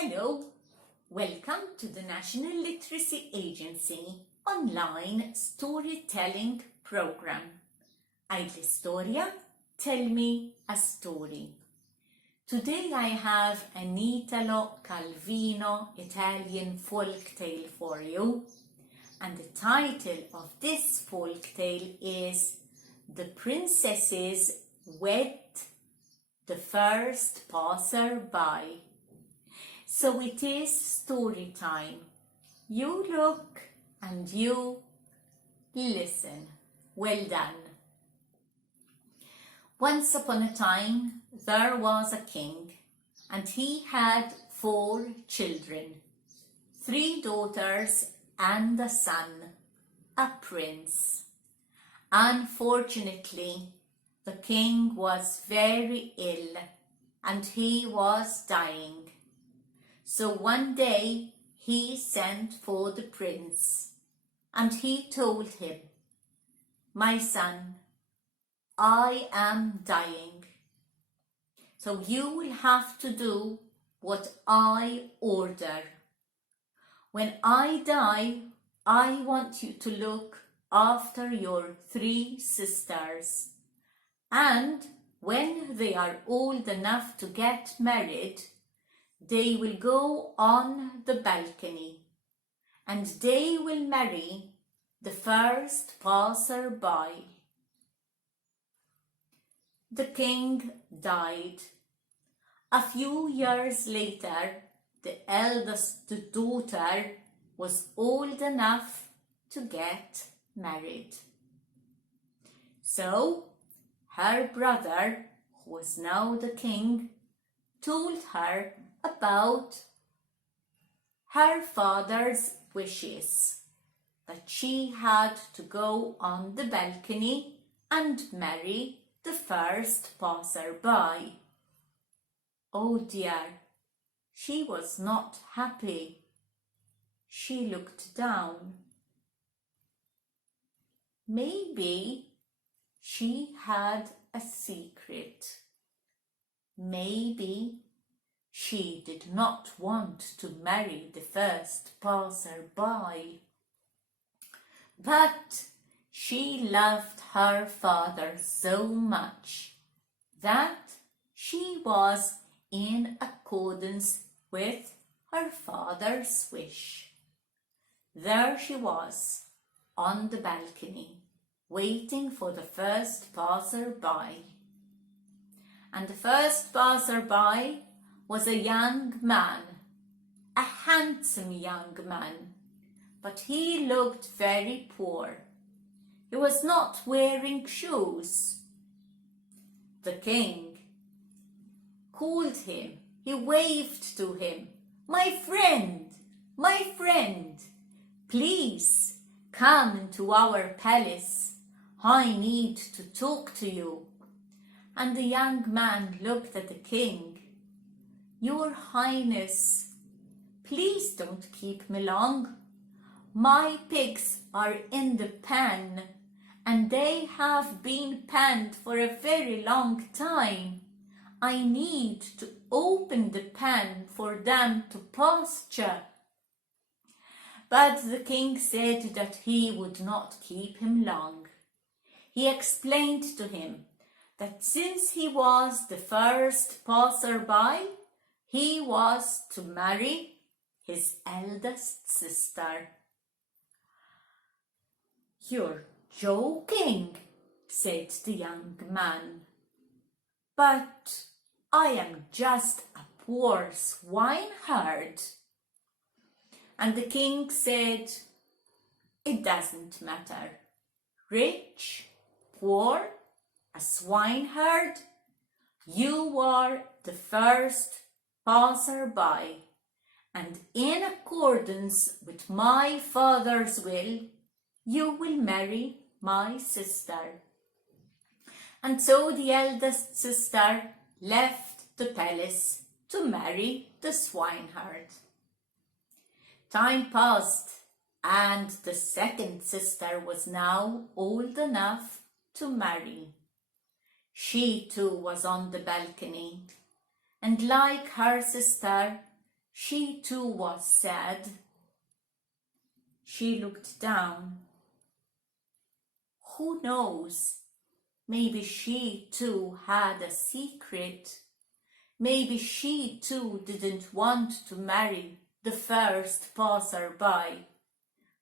Hello, welcome to the National Literacy Agency online storytelling program. Għidli Storja, tell me a story. Today I have an Italo-Calvino Italian folk tale for you, and the title of this folk tale is The Princesses Wed the First Passer-by. So it is story time. You look and you listen. Well done. Once upon a time there was a king, and he had 4 children, 3 daughters and a son, a prince. Unfortunately, the king was very ill and he was dying. So one day he sent for the prince and he told him, "My son, I am dying. So you will have to do what I order. When I die, I want you to look after your 3 sisters. And when they are old enough to get married, they will go on the balcony and they will marry the first passer-by." The king died. A few years later, the eldest daughter was old enough to get married. So her brother, who was now the king, told her about her father's wishes, that she had to go on the balcony and marry the first passer-by. Oh dear, she was not happy. She looked down. Maybe she had a secret. Maybe she did not want to marry the first passer-by. But she loved her father so much that she was in accordance with her father's wish. There she was on the balcony, waiting for the first passer-by. And the first passer-by was a young man, a handsome young man, but he looked very poor. He was not wearing shoes. The king called him. He waved to him. My friend, please come into our palace. I need to talk to you." And the young man looked at the king. "Your Highness, please don't keep me long. My pigs are in the pan, and they have been panned for a very long time. I need to open the pan for them to pasture." But the king said that he would not keep him long. He explained to him that since he was the first passer-by, he was to marry his eldest sister. "You're joking," said the young man. "But I am just a poor swineherd." And the king said, "It doesn't matter. Rich, poor, a swineherd, you are the first passer-by, and in accordance with my father's will, you will marry my sister." And so the eldest sister left the palace to marry the swineherd. Time passed, and the second sister was now old enough to marry. She too was on the balcony, and like her sister, She too was sad. She looked down. Who knows? Maybe she too had a secret. Maybe she too didn't want to marry the first passer-by.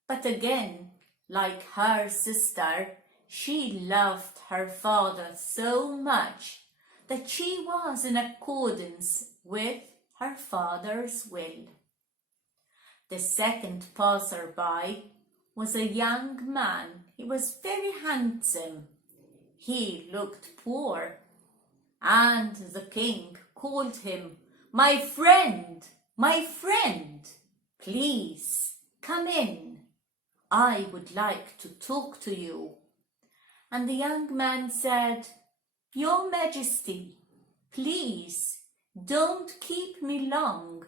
But again, like her sister, she loved her father so much that she was in accordance with her father's will. The second passer-by was a young man. He was very handsome. He looked poor, and the king called him, "My friend, my friend, please come in. I would like to talk to you." And the young man said, "Your Majesty, please don't keep me long.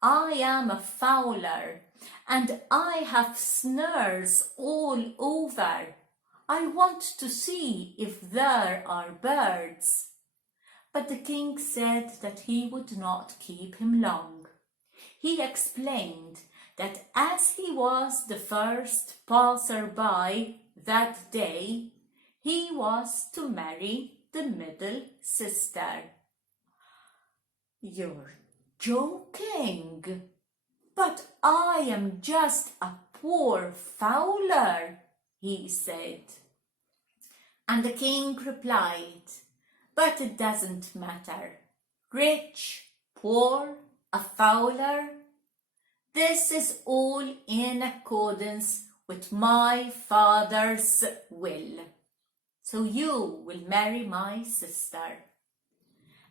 I am a fowler and I have snares all over. I want to see if there are birds." But the king said that he would not keep him long. He explained that as he was the first passer-by that day, he was to marry the middle sister. "You're joking, but I am just a poor fowler," he said. And the king replied, "But it doesn't matter. Rich, poor, a fowler, this is all in accordance with my father's will. So you will marry my sister."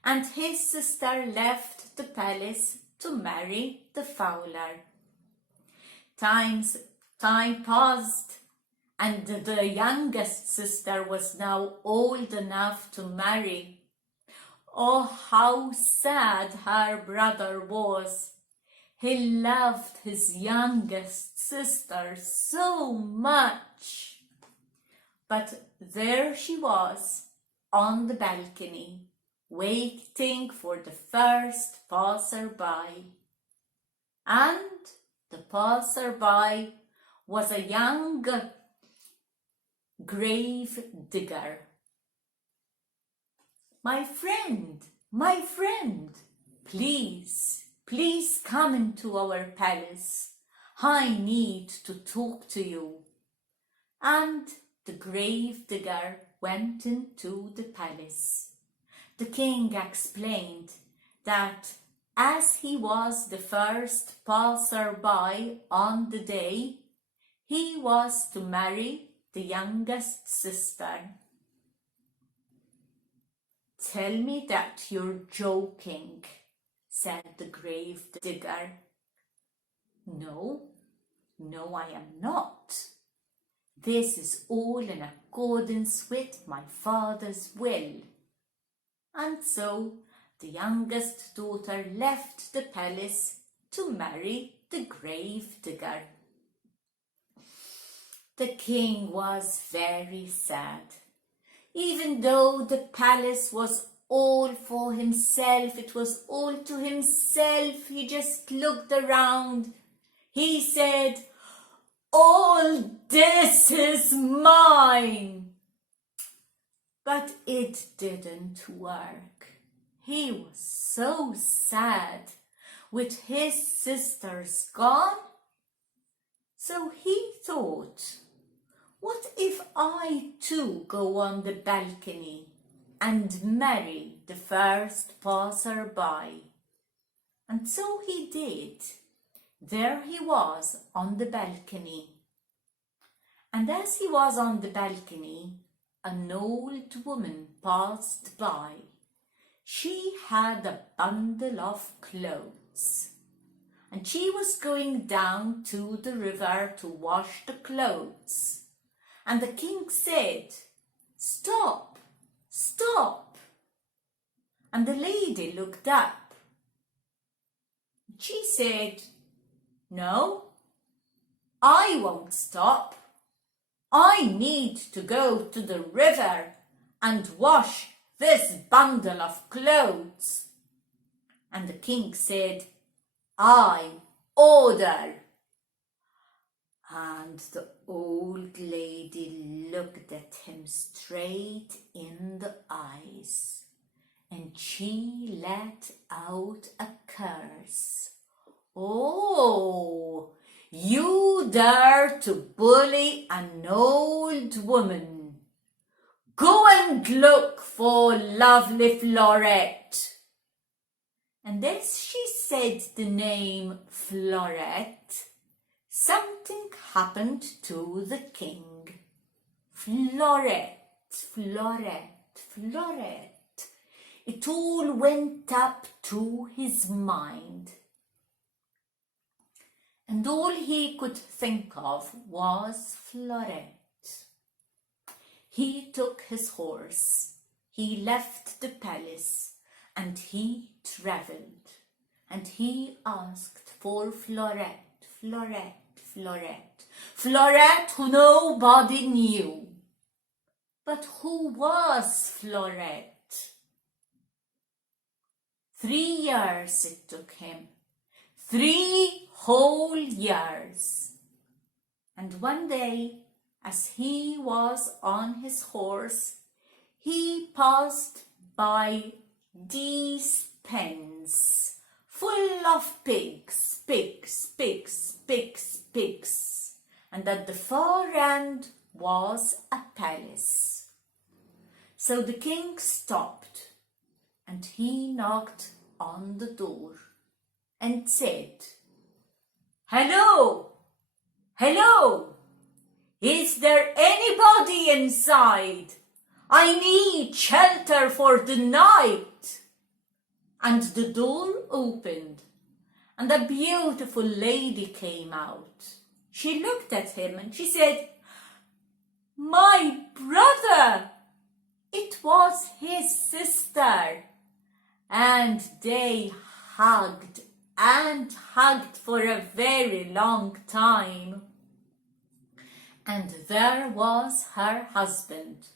And his sister left the palace to marry the fowler. Time passed, and the youngest sister was now old enough to marry. Oh, how sad her brother was. He loved his youngest sister so much. But there she was on the balcony, waiting for the first passer-by. And the passer-by was a young grave digger. my friend, please come into our palace. I need to talk to you." And the grave digger went into the palace. The king explained that as he was the first passer-by on the day, he was to marry the youngest sister. "Tell me that you're joking," said the grave digger. No, I am not. This is all in accordance with my father's will." And so the youngest daughter left the palace to marry the grave digger. The king was very sad. Even though the palace was all for himself, it was all to himself, he just looked around. He said, "All this is mine." But it didn't work. He was so sad with his sisters gone. So he thought, what if I too go on the balcony and marry the first passer-by? And so he did. There he was on the balcony. And as he was on the balcony, an old woman passed by. She had a bundle of clothes, and she was going down to the river to wash the clothes. And the king said, "Stop, stop." And the lady looked up. She said, "No, I won't stop. I need to go to the river and wash this bundle of clothes." And the king said, I order." And the old lady looked at him straight in the eyes, and she let out a curse. "Oh, you dare to bully an old woman. Go and look for lovely Florette." And as she said the name Florette, something happened to the king. Florette, Florette, Florette. It all went up to his mind. And all he could think of was Florette. He took his horse, he left the palace, and he travelled. And he asked for Florette, Florette, Florette, Florette who nobody knew. But who was Florette? 3 years it took him, 3 whole years. And one day, as he was on his horse, he passed by these pens full of pigs, pigs, pigs, pigs, pigs. And at the far end was a palace. So the king stopped and he knocked on the door and said, "Hello, hello, is there anybody inside? I need shelter for the night." And the door opened, and a beautiful lady came out. She looked at him and she said, "My brother!" It was his sister. And they hugged and hugged for a very long time. And there was her husband,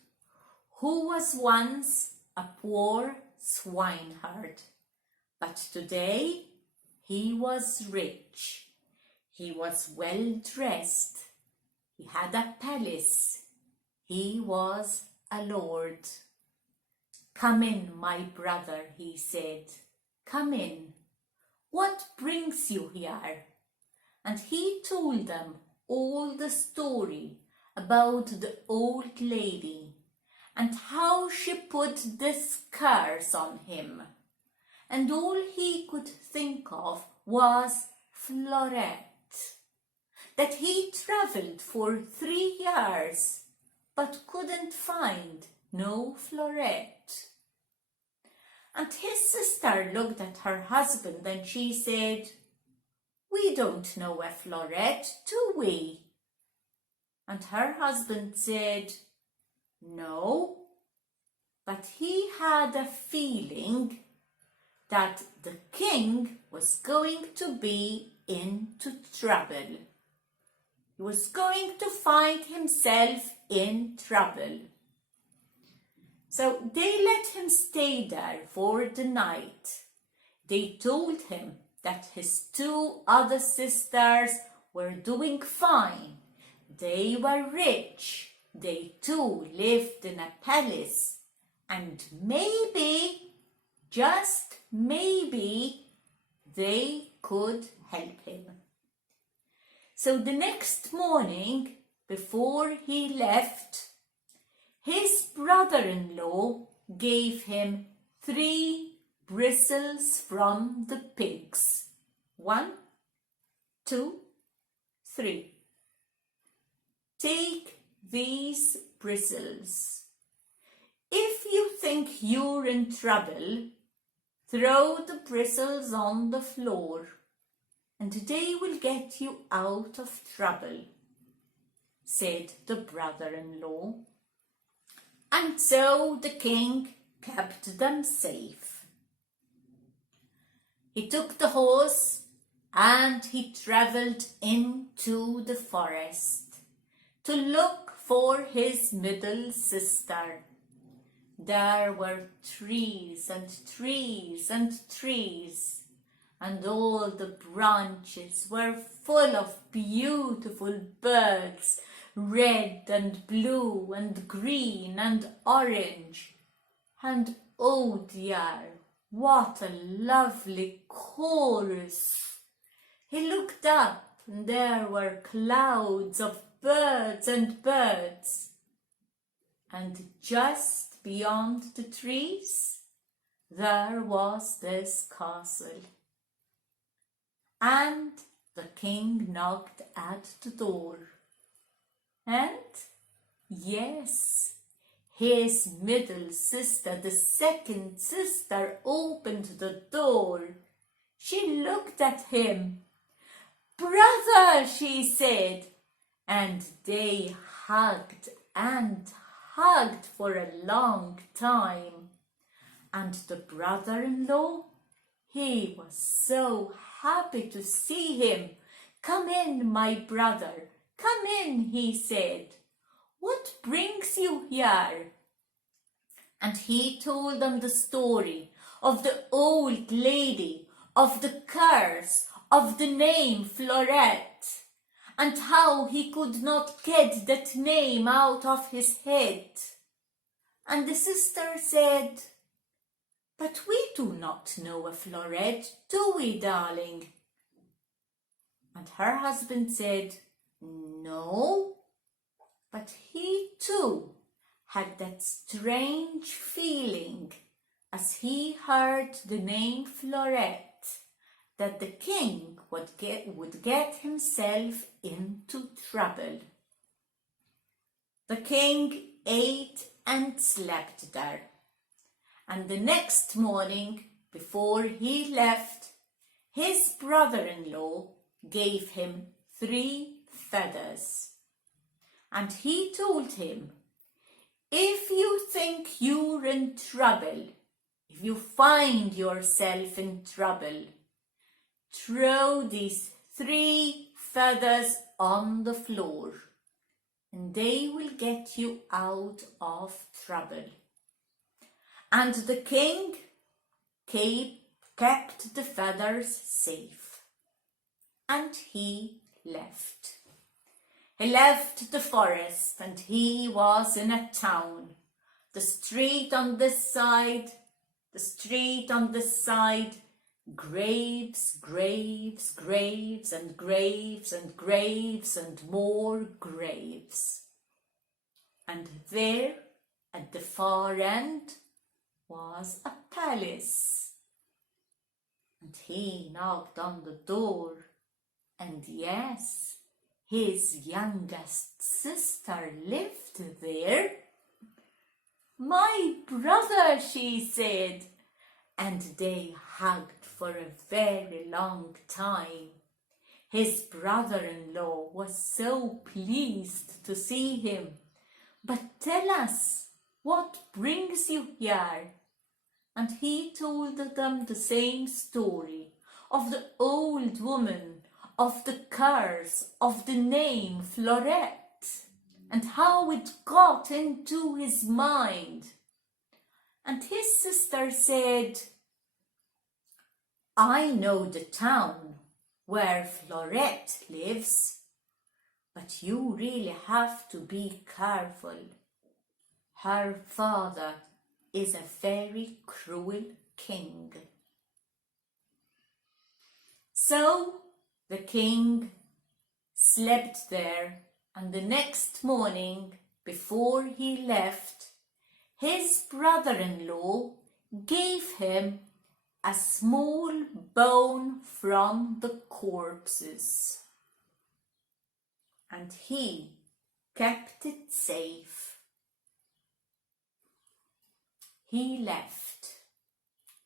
who was once a poor swineherd. But today he was rich, he was well dressed, he had a palace, he was a lord. "Come in, my brother," he said. "Come in. What brings you here?" And he told them all the story about the old lady and how she put this curse on him. And all he could think of was Florette, that he travelled for 3 years but couldn't find no Florette. And his sister looked at her husband and she said, "We don't know a Florette, do we?" And her husband said, "No," but he had a feeling that the king was going to be into trouble. He was going to find himself in trouble. So they let him stay there for the night. They told him that his 2 other sisters were doing fine. They were rich. They too lived in a palace. And maybe, just maybe, they could help him. So the next morning, before he left, his brother-in-law gave him 3 bristles from the pigs. 1, 2, 3. "Take these bristles. If you think you're in trouble, throw the bristles on the floor, and they will get you out of trouble," said the brother-in-law. And so the king kept them safe. He took the horse and he travelled into the forest to look for his middle sister. There were trees and trees and trees, and all the branches were full of beautiful birds, red and blue and green and orange. And oh dear, what a lovely chorus! He looked up, and there were clouds of birds and birds. And just beyond the trees, there was this castle. And the king knocked at the door. And yes, his middle sister, the second sister, opened the door. She looked at him. "Brother," she said, and they hugged and hugged for a long time. And the brother-in-law, he was so happy to see him. "Come in, my brother, come in," he said. "What brings you here?" And he told them the story of the old lady, of the curse, of the name Florette, and how he could not get that name out of his head. And the sister said, "But we do not know a Florette, do we, darling?" And her husband said, "No." But he too had that strange feeling as he heard the name Florette, that the king would get himself into trouble. The king ate and slept there, and the next morning, before he left, his brother-in-law gave him 3 feathers. And he told him, "If you think you're in trouble, if you find yourself in trouble, throw these 3 feathers on the floor, and they will get you out of trouble." And the king kept the feathers safe, and he left. He left the forest, and he was in a town. The street on this side, graves, graves, graves, and graves, and graves, and more graves. And there, at the far end, was a palace. And he knocked on the door, and yes, his youngest sister lived there. "My brother," she said, and they hugged for a very long time. His brother-in-law was so pleased to see him. "But tell us, what brings you here?" And he told them the same story of the old woman, of the curse, of the name Florette, and how it got into his mind. And his sister said, "I know the town where Florette lives, but you really have to be careful. Her father is a very cruel king." So the king slept there, and the next morning, before he left, his brother-in-law gave him a small bone from the corpses, and he kept it safe. He left,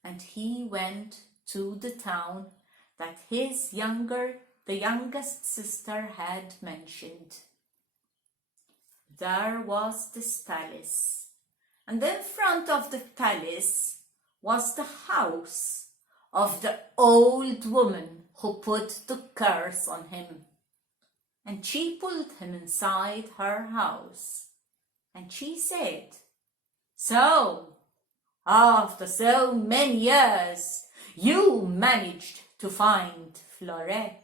and he went to the town that the youngest sister had mentioned. There was this palace, and in front of the palace was the house of the old woman who put the curse on him. And she pulled him inside her house, and she said, "So, after so many years, you managed to find Florette.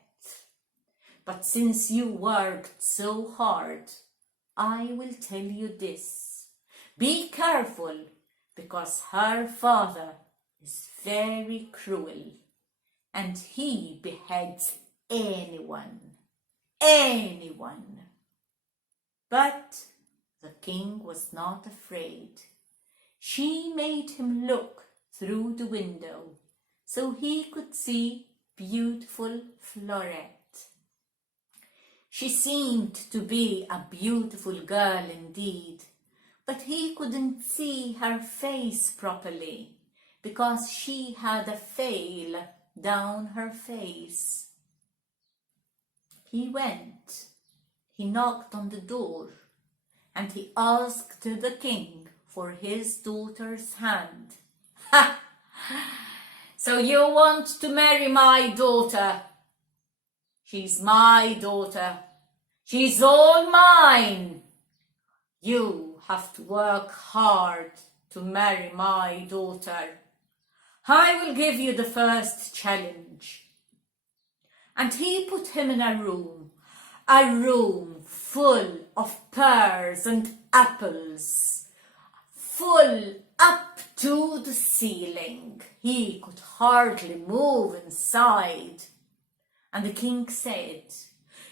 But since you worked so hard, I will tell you this. Be careful, because her father is very cruel, and he beheads anyone. But the king was not afraid. She made him look through the window so he could see beautiful Florette. She seemed to be a beautiful girl indeed, but he couldn't see her face properly because she had a veil down her face. He went, he knocked on the door, and he asked the king for his daughter's hand. Ha! So you want to marry my daughter? She's my daughter. She's all mine. You have to work hard to marry my daughter. I will give you the first challenge. And he put him in a room full of pears and apples, full up to the ceiling. He could hardly move inside. And the king said,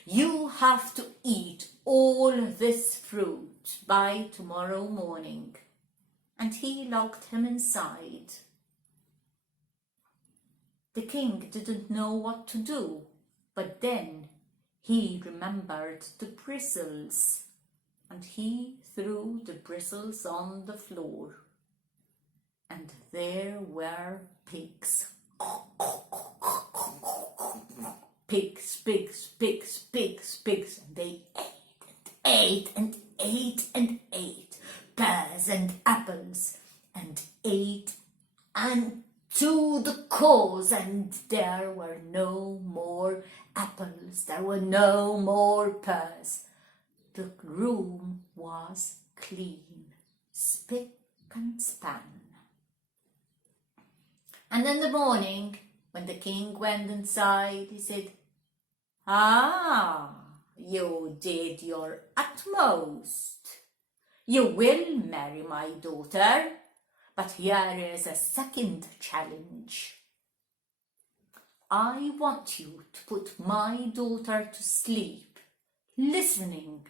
you have to eat all this fruit by tomorrow morning. And he locked him inside. The king didn't know what to do, but then he remembered the bristles, and he threw the bristles on the floor. And there were pigs. Pigs. And they ate pears and apples, and ate and to the cause, and there were no more apples, there were no more pears. The room was clean, spick and span. And in the morning, when the king went inside, he said, you did your utmost. You will marry my daughter, but here is a second challenge. I want you to put my daughter to sleep, listening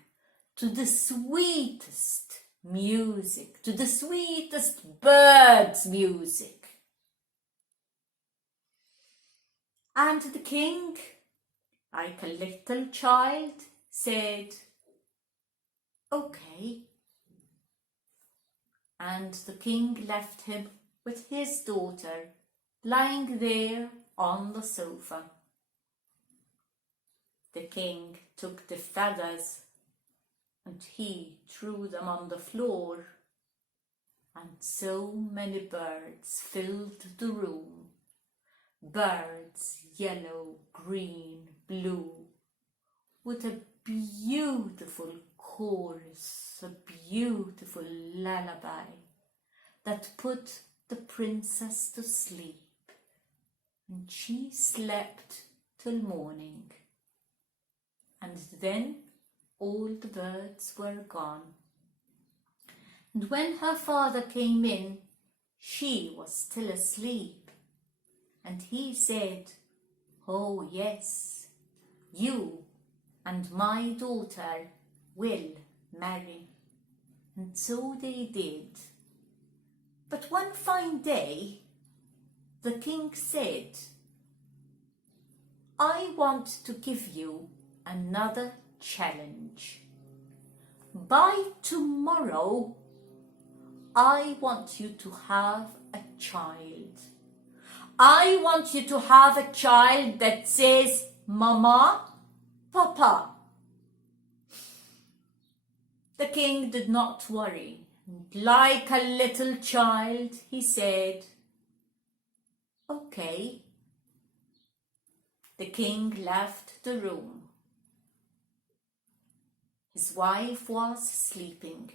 to the sweetest music, to the sweetest bird's music. And the king, like a little child, said, okay. And the king left him with his daughter lying there on the sofa. The king took the feathers and he threw them on the floor, and so many birds filled the room. Birds, yellow, green, blue, with a beautiful chorus, a beautiful lullaby that put the princess to sleep, and she slept till morning. And then all the birds were gone. And when her father came in, she was still asleep. And he said, oh yes, you and my daughter will marry. And so they did. But one fine day, the king said, I want to give you another challenge. By tomorrow, I want you to have a child. I want you to have a child that says, Mama, Papa. The king did not worry. Like a little child, he said, okay. The king left the room. His wife was sleeping,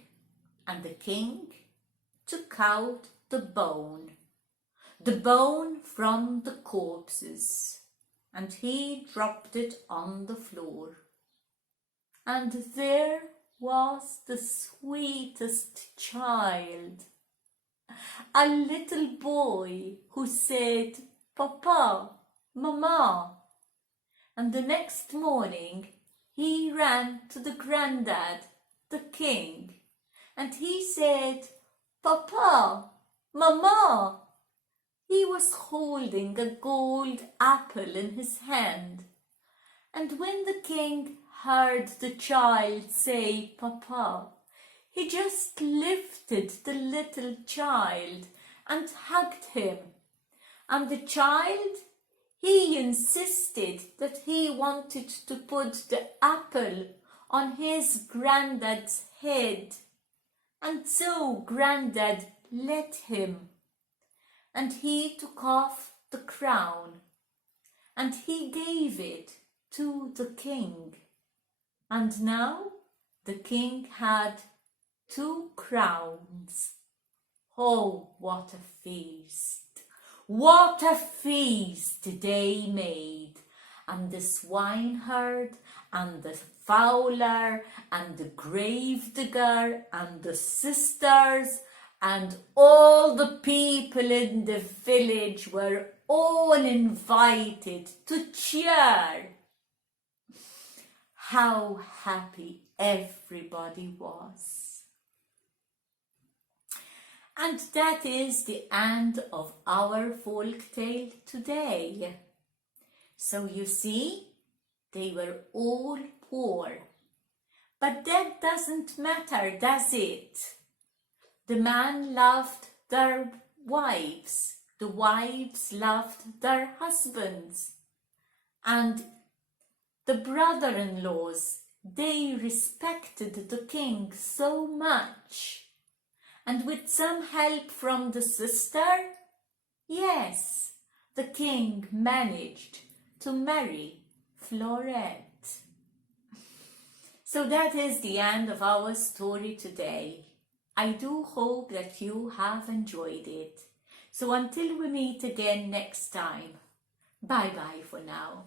and the king took out the bone from the corpses, and he dropped it on the floor. And there was the sweetest child, a little boy who said, "Papa, Mama." And the next morning he ran to the granddad, the king, and he said, "Papa, Mama." He was holding a gold apple in his hand, and when the king heard the child say, "Papa," he just lifted the little child and hugged him. And the child, he insisted that he wanted to put the apple on his granddad's head. And so granddad let him. And he took off the crown and he gave it to the king. And now the king had 2 crowns. Oh, what a feast! What a feast they made! And the swineherd and the fowler and the gravedigger and the sisters and all the people in the village were all invited to cheer. How happy everybody was. And that is the end of our folk tale today. So you see, they were all poor. But that doesn't matter, does it? The man loved their wives. The wives loved their husbands. And the brother-in-laws, they respected the king so much. And with some help from the sister, yes, the king managed to marry Florette. So that is the end of our story today. I do hope that you have enjoyed it. So until we meet again next time, bye-bye for now.